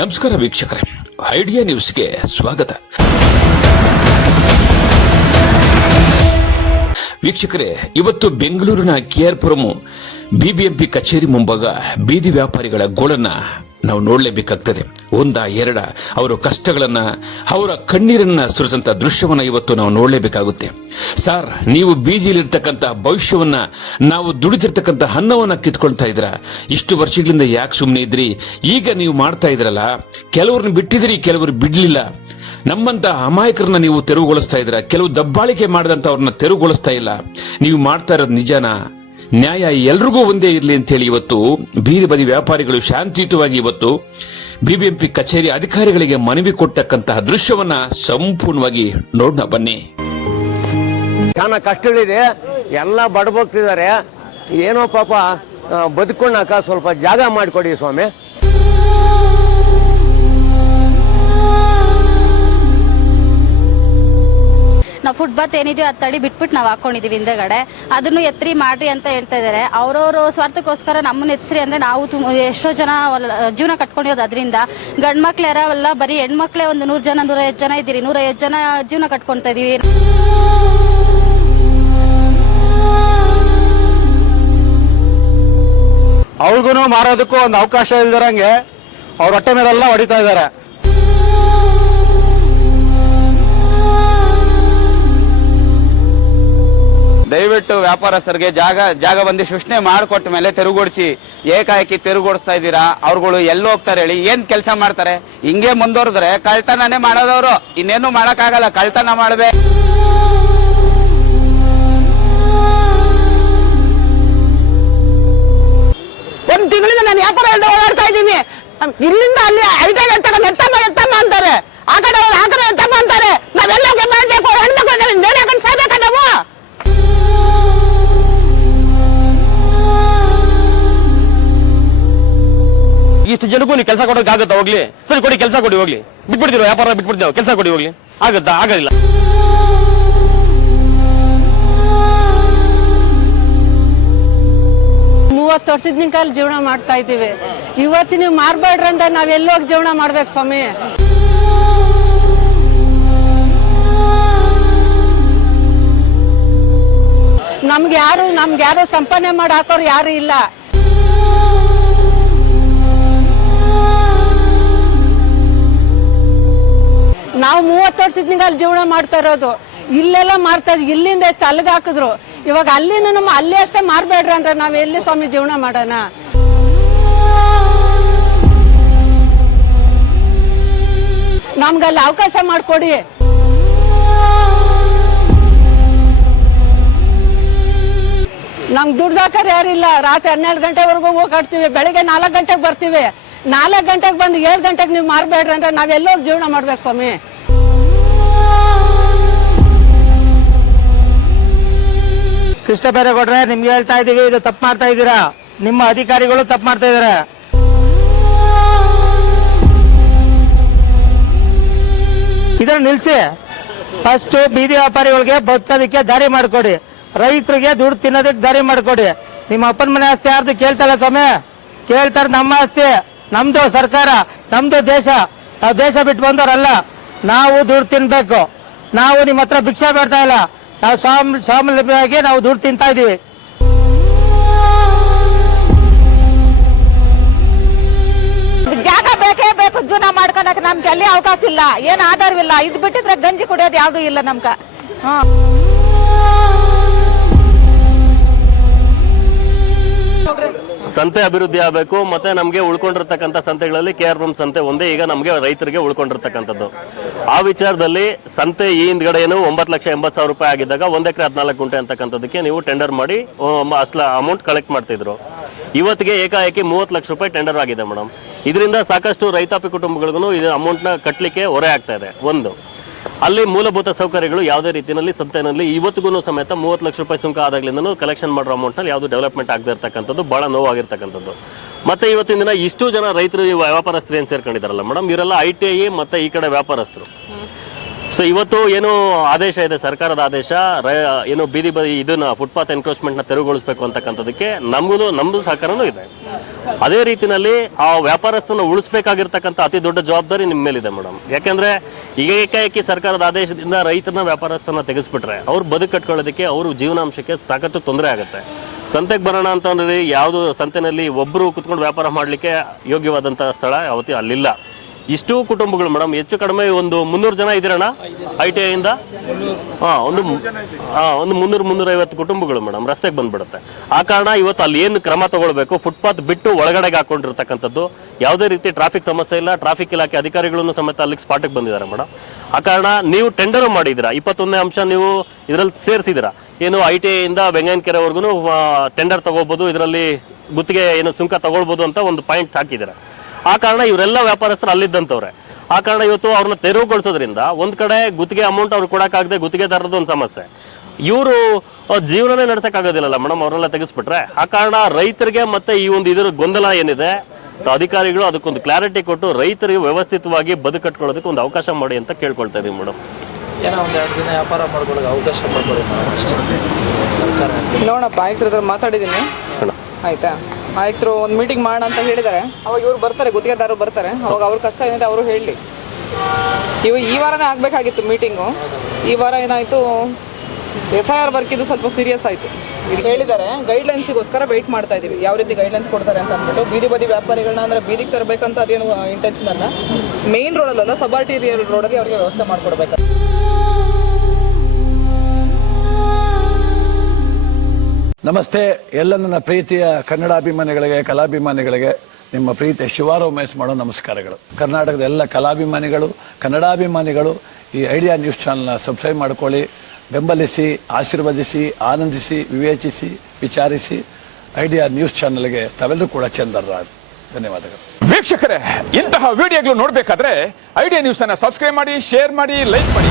ನಮಸ್ಕಾರ ವೀಕ್ಷಕರೇ, ಐಡಿಯಾ ನ್ಯೂಸ್ಗೆ ಸ್ವಾಗತ. ವೀಕ್ಷಕರೇ, ಇವತ್ತು ಬೆಂಗಳೂರಿನ ಕೆಆರ್ಪುರಂ ಬಿಬಿಎಂಪಿ ಕಚೇರಿ ಮುಂಭಾಗ ಬೀದಿ ವ್ಯಾಪಾರಿಗಳ ಗೋಳನ್ನ ನಾವು ನೋಡಲೇಬೇಕಾಗ್ತದೆ. ಒಂದ ಎರಡ ಅವರ ಕಷ್ಟಗಳನ್ನ, ಅವರ ಕಣ್ಣೀರನ್ನ ಸುರಿಸಂತ ದೃಶ್ಯವನ್ನ ಇವತ್ತು ನಾವು ನೋಡಲೇಬೇಕಾಗುತ್ತೆ. ಸರ್, ನೀವು ಬೀದಿಯಲ್ಲಿರ್ತಕ್ಕಂಥ ಭವಿಷ್ಯವನ್ನ, ನಾವು ದುಡಿದಿರ್ತಕ್ಕಂಥ ಅನ್ನವನ್ನ ಕಿತ್ಕೊಳ್ತಾ ಇದ್ರ, ಇಷ್ಟು ವರ್ಷಗಳಿಂದ ಯಾಕೆ ಸುಮ್ಮನೆ ಇದ್ರಿ? ಈಗ ನೀವು ಮಾಡ್ತಾ ಇದ್ರಲ್ಲ, ಕೆಲವ್ರನ್ನ ಬಿಟ್ಟಿದ್ರಿ, ಕೆಲವರು ಬಿಡ್ಲಿಲ್ಲ. ನಮ್ಮಂತ ಅಮಾಯಕರನ್ನ ನೀವು ತೆರವುಗೊಳಿಸ್ತಾ ಇದ್ರ, ಕೆಲವು ದಬ್ಬಾಳಿಕೆ ಮಾಡಿದಂತವ್ರನ್ನ ತೆರವುಗೊಳಿಸ್ತಾ ಇಲ್ಲ. ನೀವು ಮಾಡ್ತಾ ಇರೋದು ನಿಜಾನ? ನ್ಯಾಯ ಎಲ್ರಿಗೂ ಒಂದೇ ಇರಲಿ ಅಂತ ಹೇಳಿ ಇವತ್ತು ಬೀದಿ ಬದಿ ವ್ಯಾಪಾರಿಗಳು ಶಾಂತಿಯುತವಾಗಿ ಇವತ್ತು ಬಿಬಿಎಂಪಿ ಕಚೇರಿ ಅಧಿಕಾರಿಗಳಿಗೆ ಮನವಿ ಕೊಟ್ಟಕ್ಕಂತಹ ದೃಶ್ಯವನ್ನ ಸಂಪೂರ್ಣವಾಗಿ ನೋಡೋಣ ಬನ್ನಿ. ಚೆನ್ನಾಗಿ ಕಷ್ಟಗಳಿದೆ, ಎಲ್ಲ ಬಡಬೋಗ್ತಿದ್ದಾರೆ. ಏನೋ ಪಾಪ ಬದುಕೊಂಡಾಕ ಸ್ವಲ್ಪ ಜಾಗ ಮಾಡಿಕೊಡಿ ಸ್ವಾಮಿ. ನಾವು ಫುಟ್ಪಾತ್ ಏನಿದೆಯೋ ಅದು ತಡಿ ಬಿಟ್ಬಿಟ್ಟು ನಾವು ಹಾಕೊಂಡಿದೀವಿ ಹಿಂದೆಗಡೆ. ಅದನ್ನು ಎತ್ತರಿ ಮಾಡ್ರಿ ಅಂತ ಹೇಳ್ತಾ ಇದ್ದಾರೆ. ಅವ್ರವ್ರ ಸ್ವಾರ್ಥಕ್ಕೋಸ್ಕರ ನಮ್ಮನ್ನ ಎತ್ಸ್ರಿ ಅಂದ್ರೆ ನಾವು ಎಷ್ಟೋ ಜನ ಜೀವನ ಕಟ್ಕೊಂಡಿರೋದು ಅದರಿಂದ. ಗಂಡು ಮಕ್ಳು ಯಾರವಲ್ಲ, ಬರೀ ಹೆಣ್ಮಕ್ಳೇ ಒಂದು 100 ಜನ 150 ಜನ ಇದ್ದೀರಿ. 150 ಜನ ಜೀವನ ಕಟ್ಕೊಳ್ತಾ ಇದೀವಿ. ಅವ್ರಿಗೂ ಮಾರೋದಕ್ಕೂ ಒಂದು ಅವಕಾಶ ಇಲ್ದಿರಂಗೆ ಅವ್ರ ಹೊಟ್ಟೆ ಮೇಲೆಲ್ಲ ಹೊಡಿತಾ ಇದ್ದಾರೆ. ದಯವಿಟ್ಟು ವ್ಯಾಪಾರಸ್ಥರಿಗೆ ಜಾಗ ಬಂದು ಸೃಷ್ಟಿ ಮಾಡಿಕೊಟ್ಟ ಮೇಲೆ ತೆರವುಗೊಳಿಸಿ. ಏಕಾಏಕಿ ತೆರವುಗೊಳಿಸ್ತಾ ಇದ್ದೀರಾ, ಅವ್ರುಗಳು ಎಲ್ಲಿ ಹೋಗ್ತಾರೆ ಹೇಳಿ? ಏನ್ ಕೆಲಸ ಮಾಡ್ತಾರೆ? ಹಿಂಗೆ ಮುಂದುವರೆದ್ರೆ ಕಳ್ತನನೇ ಮಾಡೋದವ್ರು, ಇನ್ನೇನು ಮಾಡಕ್ಕಾಗಲ್ಲ. ಕಳ್ತನ ಮಾಡ್ಬೇಕು. ಒಂದ್ ತಿಂಗಳಿಂದ ನಾನು ವ್ಯಾಪಾರ ಇಲ್ಲದೆ ಓಡಾಡ್ತಾ ಇದ್ದೀನಿ. ಇಲ್ಲಿಂದ ಅಲ್ಲಿ ಐಟೈಲ್ ಎತ್ತಮ್ಮ ಅಂತಾರೆ, ಆ ಕಡೆ ಎತ್ತಮ್ಮ ಅಂತಾರೆ. ನಾವೆಲ್ಲ ಮಾಡ್ಬೇಕು, ಹೆಣ್ಮಕ್ಳು ನೇಣು ಹಾಕೊಂಡು ಸಾಯ್ಬೇಕ ನಾವು? ಇಷ್ಟು ಜನಕ್ಕೂ ನೀವು ಕೆಲಸ ಕೊಡೋಕ್ಕಾಗತ್ತಾ? ಹೋಗ್ಲಿ, ಸರಿ ಕೊಡಿ, ಕೆಲಸ ಕೊಡಿ, ಹೋಗ್ಲಿ. ಬಿಟ್ಬಿಡ್ತೀರೋ ವ್ಯಾಪಾರ? ಬಿಟ್ಬಿಡ್ತೀವಿ, ಕೆಲಸ ಕೊಡಿ, ಹೋಗ್ಲಿ. ಆಗತ್ತಾ? ಆಗೋದಿಲ್ಲ. ವರ್ಷದ ಕಾಲ ಜೀವನ ಮಾಡ್ತಾ ಇದ್ದೀವಿ. ಇವತ್ತು ನೀವು ಮಾರ್ಬೇಡ್ರಿ ಅಂತ ನಾವ್ ಎಲ್ಲೋಗಿ ಜೀವನ ಮಾಡ್ಬೇಕು ಸ್ವಾಮಿ. ನಮ್ಗೆ ಯಾರು ಸಂಪಾದನೆ ಮಾಡಿ ಹಾಕೋರು ಯಾರು ಇಲ್ಲ. ನಾವು 30 ವರ್ಷದ ಕಾಲ ಜೀವನ ಮಾಡ್ತಾ ಇರೋದು. ಇಲ್ಲೆಲ್ಲ ಮಾರ್ತಾ ಇದ್ವಿ, ಇಲ್ಲಿಂದ ತಲೆಗೆ ಹಾಕಿದ್ರು. ಇವಾಗ ಅಲ್ಲಿನೂ ನಮ್ಮ ಅಲ್ಲಿ ಅಷ್ಟೇ ಮಾರ್ಬೇಡ್ರಿ ಅಂದ್ರೆ ನಾವ್ ಎಲ್ಲಿ ಸ್ವಾಮಿ ಜೀವನ ಮಾಡೋಣ? ನಮ್ಗಲ್ಲಿ ಅವಕಾಶ ಮಾಡ್ಕೊಡಿ. ನಮ್ಗೆ ದುಡ್ದಾಕರ್ ಯಾರಿಲ್ಲ. ರಾತ್ರಿ 12 ಗಂಟೆವರೆಗೂ ಹೋಗಾಡ್ತೀವಿ, ಬೆಳಿಗ್ಗೆ 4 ಗಂಟೆಗೆ ಬರ್ತೀವಿ. 4 ಗಂಟೆಗೆ ಬಂದು 7 ಗಂಟೆಗೆ ನೀವು ಮಾರ್ಬೇಡ್ರಿ ಅಂದ್ರೆ ನಾವೆಲ್ಲೋ ಜೀವನ ಮಾಡ್ಬೇಕು ಸ್ವಾಮಿ. ಶಿಷ್ಟ ಬೇರೆ ಕೊಟ್ರೆ ನಿಮ್ಗೆ ಹೇಳ್ತಾ ಇದೀವಿ, ಇದು ತಪ್ಪು ಮಾಡ್ತಾ ಇದ್ದೀರಾ. ನಿಮ್ಮ ಅಧಿಕಾರಿಗಳು ತಪ್ಪು ಮಾಡ್ತಾ ಇದಾರೆ. ಇದನ್ನ ನಿಲ್ಸಿ. ಫಸ್ಟ್ ಬೀದಿ ವ್ಯಾಪಾರಿಗಳಿಗೆ ಬದುಕೋದಕ್ಕೆ ದಾರಿ ಮಾಡಿಕೊಡಿ, ರೈತರಿಗೆ ದುಡ್ಡು ತಿನ್ನೋದಕ್ಕೆ ದಾರಿ ಮಾಡಿಕೊಡಿ. ನಿಮ್ಮ ಅಪ್ಪನ ಮನೆ ಆಸ್ತಿ ಯಾರ್ದು ಕೇಳ್ತಲ್ಲ ಸ್ವಾಮಿ? ಕೇಳ್ತಾರೆ, ನಮ್ಮ ಆಸ್ತಿ, ನಮ್ದು ಸರ್ಕಾರ, ನಮ್ದು ದೇಶ. ನಾವು ದೇಶ ಬಿಟ್ಟು ಬಂದವರಲ್ಲ. ನಾವು ದುಡ್ಡು ತಿನ್ಬೇಕು. ನಾವು ನಿಮ್ಮ ಹತ್ರ ಭಿಕ್ಷೆ ಬೇಡ್ತಾ ಇಲ್ಲ. ನಾವು ಸ್ವಾವಲಂಬಿಯಾಗಿ ನಾವು ದುಡ್ಡು ತಿಂತಾ ಇದೀವಿ. ಜಾಗ ಬೇಕೇ ಬೇಕು ಜೀವನ ಮಾಡ್ಕೊಳಕ್. ನಮ್ಗೆ ಅಲ್ಲಿ ಅವಕಾಶ ಇಲ್ಲ, ಏನ್ ಆಧಾರವಿಲ್ಲ. ಇದು ಬಿಟ್ಟಿದ್ರೆ ಗಂಜಿ ಕುಡಿಯೋದು ಯಾವ್ದು ಇಲ್ಲ ನಮ್ಗ. ಸಂತೆ ಅಭಿವೃದ್ಧಿ ಆಗಬೇಕು. ಮತ್ತೆ ನಮಗೆ ಉಳ್ಕೊಂಡಿರ್ತಕ್ಕಂಥ ಸಂತೆಗಳಲ್ಲಿ ಕೆಆರ್ಪುರಂ ಸಂತೆ ಒಂದೇ ಈಗ ನಮಗೆ ರೈತರಿಗೆ ಉಳ್ಕೊಂಡಿರ್ತಕ್ಕಂಥದ್ದು. ಆ ವಿಚಾರದಲ್ಲಿ ಸಂತೆ ಈ ಹಿಂದ್ಗಡೆ ಏನು 9,80,000 ರೂಪಾಯಿ ಆಗಿದ್ದಾಗ 1 ಎಕರೆ 14 ಗುಂಟೆ ಅಂತಕ್ಕಂಥದಕ್ಕೆ ನೀವು ಟೆಂಡರ್ ಮಾಡಿ ಅಷ್ಟು ಅಮೌಂಟ್ ಕಲೆಕ್ಟ್ ಮಾಡ್ತಿದ್ರು. ಇವತ್ತಿಗೆ ಏಕಾಏಕಿ 30 ಲಕ್ಷ ರೂಪಾಯಿ ಟೆಂಡರ್ ಆಗಿದೆ ಮೇಡಮ್. ಇದರಿಂದ ಸಾಕಷ್ಟು ರೈತಾಪಿ ಕುಟುಂಬಗಳಿಗೂ ಇದು ಅಮೌಂಟ್ನ ಕಟ್ಟಲಿಕ್ಕೆ ಹೊರೆ ಆಗ್ತಾ ಇದೆ. ಒಂದು, ಅಲ್ಲಿ ಮೂಲಭೂತ ಸೌಕರ್ಯಗಳು ಯಾವುದೇ ರೀತಿಯಲ್ಲಿ ಸಂತೆಯಲ್ಲಿ ಇವತ್ತಿಗೂ ಸಮೇತ 30 ಲಕ್ಷ ರೂಪಾಯಿ ಸುಂಕ ಆದಾಗ್ಲಿಂದನೂ ಕಲೆಕ್ಷನ್ ಮಾಡೋ ಅಮೌಂಟ್ನಲ್ಲಿ ಯಾವುದು ಡೆವಲಪ್ಮೆಂಟ್ ಆಗದೆ ಇರ್ತಕ್ಕಂಥದ್ದು ಭಾಳ ನೋವಾಗಿರ್ತಕ್ಕಂಥದ್ದು. ಮತ್ತೆ ಇವತ್ತಿನ ದಿನ ಇಷ್ಟು ಜನ ರೈತರು ವ್ಯಾಪಾರಸ್ಥರು ಏನು ಸೇರ್ಕೊಂಡಿದ್ದಾರಲ್ಲ ಮೇಡಮ್, ಇವರೆಲ್ಲ ITI ಮತ್ತೆ ಈ ಕಡೆ ವ್ಯಾಪಾರಸ್ಥರು. ಸೊ ಇವತ್ತು ಏನು ಆದೇಶ ಇದೆ, ಸರ್ಕಾರದ ಆದೇಶ, ಏನು ಬೀದಿ ಬದಿ ಇದನ್ನ ಫುಟ್ಪಾತ್ ಎನ್ಕ್ರೋಚ್ಮೆಂಟ್ನ ತೆರವುಗೊಳಿಸಬೇಕು ಅಂತಕ್ಕಂಥದಕ್ಕೆ ನಮ್ಮದು ಸಹಕಾರನೂ ಇದೆ. ಅದೇ ರೀತಿಯಲ್ಲಿ ಆ ವ್ಯಾಪಾರಸ್ಥನ ಉಳಿಸ್ಬೇಕಾಗಿರ್ತಕ್ಕಂಥ ಅತಿ ದೊಡ್ಡ ಜವಾಬ್ದಾರಿ ನಿಮ್ಮ ಮೇಲಿದೆ ಮೇಡಮ್. ಯಾಕೆಂದ್ರೆ ಈಗ ಏಕಾಏಕಿ ಸರ್ಕಾರದ ಆದೇಶದಿಂದ ರೈತನ ವ್ಯಾಪಾರಸ್ಥನ ತೆಗೆಸ್ಬಿಟ್ರೆ ಅವ್ರು ಬದುಕು ಕಟ್ಕೊಳ್ಳೋದಕ್ಕೆ, ಅವ್ರ ಜೀವನಾಂಶಕ್ಕೆ ಸಾಕಷ್ಟು ತೊಂದರೆ ಆಗುತ್ತೆ. ಸಂತೆಗೆ ಬರೋಣ ಅಂತಂದ್ರೆ ಯಾವುದು ಸಂತೆನಲ್ಲಿ ಒಬ್ಬರು ಕುತ್ಕೊಂಡು ವ್ಯಾಪಾರ ಮಾಡಲಿಕ್ಕೆ ಯೋಗ್ಯವಾದಂಥ ಸ್ಥಳ ಯಾವತ್ತೂ ಅಲ್ಲಿಲ್ಲ. ಇಷ್ಟು ಕುಟುಂಬಗಳು ಮೇಡಮ್, ಹೆಚ್ಚು ಕಡಿಮೆ ಒಂದು 300 ಜನ ಇದ್ದೀರಣ್ಣ ITI ಇಂದ. ಒಂದು 300-350 ಕುಟುಂಬಗಳು ಮೇಡಮ್ ರಸ್ತೆಗೆ ಬಂದ್ಬಿಡುತ್ತೆ. ಆ ಕಾರಣ ಇವತ್ತು ಅಲ್ಲಿ ಏನು ಕ್ರಮ ತಗೊಳ್ಬೇಕು, ಫುಟ್ಪಾತ್ ಬಿಟ್ಟು ಒಳಗಡೆಗೆ ಹಾಕೊಂಡಿರ್ತಕ್ಕಂಥದ್ದು, ಯಾವುದೇ ರೀತಿ ಟ್ರಾಫಿಕ್ ಸಮಸ್ಯೆ ಇಲ್ಲ. ಟ್ರಾಫಿಕ್ ಇಲಾಖೆ ಅಧಿಕಾರಿಗಳನ್ನು ಸಮೇತ ಅಲ್ಲಿಗೆ ಸ್ಪಾಟಿಗೆ ಬಂದಿದ್ದಾರೆ ಮೇಡಮ್. ಆ ಕಾರಣ ನೀವು ಟೆಂಡರ್ ಮಾಡಿದ್ದೀರಾ, 21ನೇ ಅಂಶ ನೀವು ಇದರಲ್ಲಿ ಸೇರಿಸಿದ್ದೀರಾ. ಏನು ITI ಇಂದ ಬೆಂಗನಕೆರೆವರೆಗೂ ಟೆಂಡರ್ ತಗೋಬಹುದು, ಇದರಲ್ಲಿ ಗುತ್ತಿಗೆ ಏನು ಸುಂಕ ತಗೊಳ್ಬೋದು ಅಂತ ಒಂದು ಪಾಯಿಂಟ್ ಹಾಕಿದ್ದಾರೆ. ಆ ಕಾರಣ ಇವರೆಲ್ಲ ವ್ಯಾಪಾರಸ್ಥರು ಅಲ್ಲಿದ್ದಂಥವ್ರೆ. ಆ ಕಾರಣ ಇವತ್ತು ಅವ್ರನ್ನ ತೆರವುಗೊಳಿಸೋದ್ರಿಂದ ಒಂದ್ ಕಡೆ ಗುತ್ತಿಗೆ ಅಮೌಂಟ್ ಅವ್ರು ಕೊಡಕ್ಕಾಗದೆ ಗುತ್ತಿಗೆದಾರರದ್ದು ಒಂದು ಸಮಸ್ಯೆ, ಇವರು ಜೀವನನೇ ನಡೆಸಕ್ಕಾಗೋದಿಲ್ಲಲ್ಲ ಮೇಡಮ್ ಅವ್ರನ್ನೆಲ್ಲ ತೆಗೆಸ್ಬಿಟ್ರೆ. ಆ ಕಾರಣ ರೈತರಿಗೆ ಮತ್ತೆ ಈ ಒಂದು ಇದರ ಗೊಂದಲ ಏನಿದೆ, ಅಧಿಕಾರಿಗಳು ಅದಕ್ಕೊಂದು ಕ್ಲಾರಿಟಿ ಕೊಟ್ಟು ರೈತರಿಗೆ ವ್ಯವಸ್ಥಿತವಾಗಿ ಬದುಕಟ್ಕೊಳ್ಳೋದಕ್ಕೆ ಒಂದು ಅವಕಾಶ ಮಾಡಿ ಅಂತ ಕೇಳ್ಕೊಳ್ತಾ ಇದೀವಿ ಮೇಡಮ್. ಏನೋ ಒಂದು 2 ದಿನ ವ್ಯಾಪಾರ ಮಾಡ್ಕೊಳ್ಳೋಕೆ ಅವಕಾಶ ಮಾಡ್ಕೊಳ್ಳಿ ಸರ್ಕಾರ. ನೋಡಪ್ಪ, ಆಯುಕ್ತರ ಹತ್ರ ಮಾತಾಡಿದ್ದೀನಿ, ಆಯ್ತಾ? ಆಯುಕ್ತರು ಒಂದು ಮೀಟಿಂಗ್ ಮಾಡೋಣ ಅಂತ ಹೇಳಿದ್ದಾರೆ. ಅವಾಗ ಇವ್ರು ಬರ್ತಾರೆ, ಗುತ್ತಿಗೆದಾರರು ಬರ್ತಾರೆ. ಅವಾಗ ಅವ್ರ ಕಷ್ಟ ಏನಿದೆ ಅವರು ಹೇಳಿ. ಈ ವಾರನೇ ಆಗಬೇಕಾಗಿತ್ತು ಮೀಟಿಂಗು. ಈ ವಾರ ಏನಾಯಿತು, SIR ವರ್ಕಿದ್ದು ಸ್ವಲ್ಪ ಸೀರಿಯಸ್ ಆಯಿತು. ಹೇಳಿದ್ದಾರೆ, ಗೈಡ್ಲೈನ್ಸಿಗೋಸ್ಕರ ವೆಯ್ಟ್ ಮಾಡ್ತಾ ಇದ್ದೀವಿ, ಯಾವ ರೀತಿ ಗೈಡ್ಲೈನ್ಸ್ ಕೊಡ್ತಾರೆ ಅಂತ ಅಂದ್ಬಿಟ್ಟು. ಬೀದಿ ಬದಿ ವ್ಯಾಪಾರಿಗಳನ್ನ ಅಂದರೆ ಬೀದಿಗೆ ತರಬೇಕಂತ ಅದೇನು ಇಂಟೆನ್ಷನ್ ಅಲ್ಲ. ಮೇನ್ ರೋಡಲ್ಲ, ಸಬಾರ್ಟಿರಿಯರ್ ರೋಡಲ್ಲಿ ಅವ್ರಿಗೆ ವ್ಯವಸ್ಥೆ ಮಾಡಿಕೊಡ್ಬೇಕು. ನಮಸ್ತೆ ಎಲ್ಲ ನನ್ನ ಪ್ರೀತಿಯ ಕನ್ನಡಾಭಿಮಾನಿಗಳಿಗೆ, ಕಲಾಭಿಮಾನಿಗಳಿಗೆ ನಿಮ್ಮ ಪ್ರೀತಿಯ ಶಿವಾರ ಉಮೇಶ್ ಮಾಡೋ ನಮಸ್ಕಾರಗಳು. ಕರ್ನಾಟಕದ ಎಲ್ಲ ಕಲಾಭಿಮಾನಿಗಳು, ಕನ್ನಡಾಭಿಮಾನಿಗಳು ಈ ಐಡಿಯಾ ನ್ಯೂಸ್ ಚಾನಲ್ನ ಸಬ್ಸ್ಕ್ರೈಬ್ ಮಾಡ್ಕೊಳ್ಳಿ, ಬೆಂಬಲಿಸಿ, ಆಶೀರ್ವದಿಸಿ, ಆನಂದಿಸಿ, ವಿವೇಚಿಸಿ, ವಿಚಾರಿಸಿ. ಐಡಿಯಾ ನ್ಯೂಸ್ ಚಾನಲ್ಗೆ ತಾವೆಲ್ಲರೂ ಕೂಡ ಚಂದರ್ರಾಜ್. ಧನ್ಯವಾದಗಳು. ವೀಕ್ಷಕರೇ, ಇಂತಹ ವಿಡಿಯೋಗಳು ನೋಡಬೇಕಾದ್ರೆ ಐಡಿಯಾ ನ್ಯೂಸ್ ಅನ್ನು ಸಬ್ಸ್ಕ್ರೈಬ್ ಮಾಡಿ, ಶೇರ್ ಮಾಡಿ, ಲೈಕ್ ಮಾಡಿ.